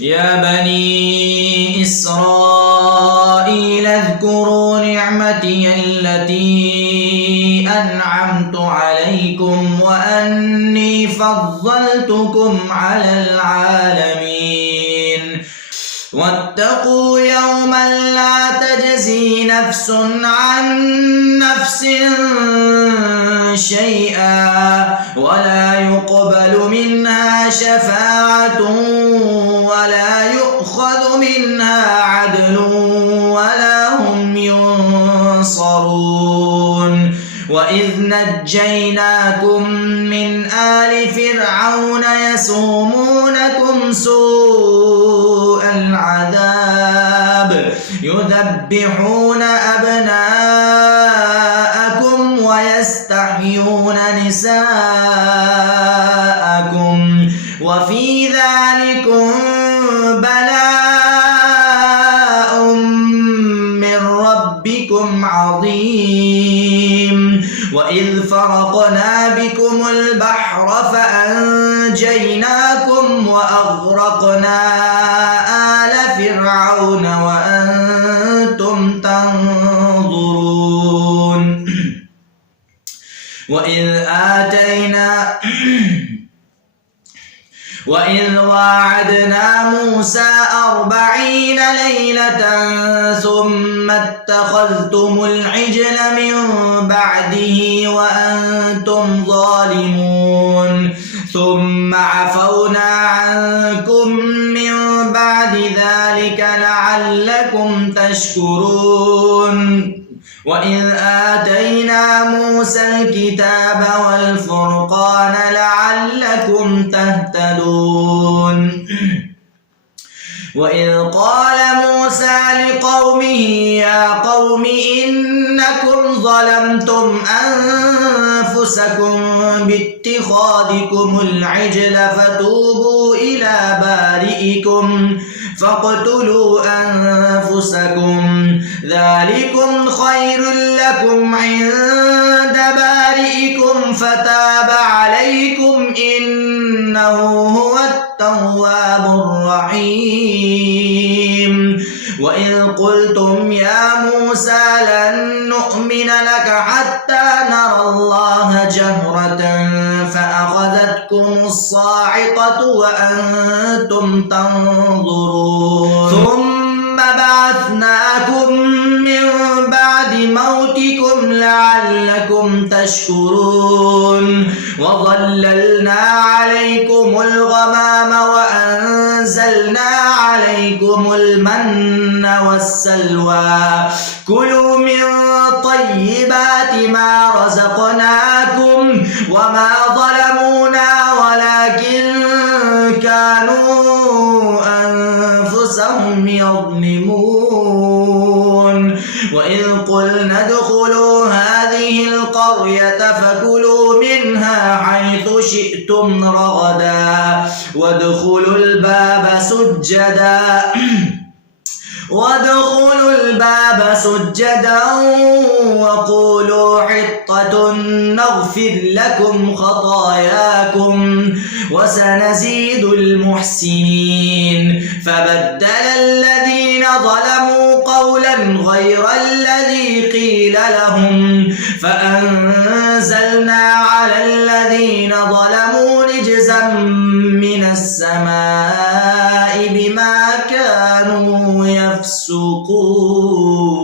يا بني إسرائيل اذكروا نعمتي التي أنعمت عليكم وأني فضلتكم على العالمين واتقوا يوما لا تجزي نفس عن نفس شيئا ولا يقبل منها شفاعة ولا يؤخذ منها عدل ولا هم ينصرون وإذ نجيناكم من آل فرعون يسومونكم سوء العذاب يذبحون أبناءكم ويستحيون نساءكم وفي ذلكم بلاء من ربكم عظيم وإذ فرقنا بكم البحر فأنجيناكم وأغرقنا آل فرعون وأنتم تنظرون وإذ واعدنا موسى 40 ليلة ثم اتخذتم العجل من بعده وأنتم ظالمون ثم عفونا عنكم من بعد ذلك لعلكم تشكرون وإذ آتينا موسى الكتاب والفرقان لعلكم تهتدون وإذ قال موسى لقومه يا قوم إنكم ظلمتم أنفسكم باتخاذكم العجل فتوبوا إلى بارئكم فاقتلوا أنفسكم ذلكم خير لكم عند بارئكم فتاب عليكم إنه هو التواب الرحيم وإذ قلتم يا موسى لن نؤمن لك حتى نرى الله جهرة فأخذتكم الصاعقة وأنتم تنظرون ثم بعثناكم من بعد موتكم لعلكم تشكرون وظللنا عليكم الغمام وأنزلنا عليكم المن والسلوى كلوا من طيبات ما رزقناكم وما ظلمونا ولكن كانوا أنفسهم يظلمون وإذ قلنا ادخلوا هذه القرية فكلوا منها حيث شئتم رغدا وادخلوا الباب سجدا وقولوا حطة نغفر لكم خطاياكم وسنزيد المحسنين فبدل الذين ظلموا قولا غير الذي قيل لهم فأنزلنا على الذين ظلموا رجزا من السماء بما كانوا يفسقون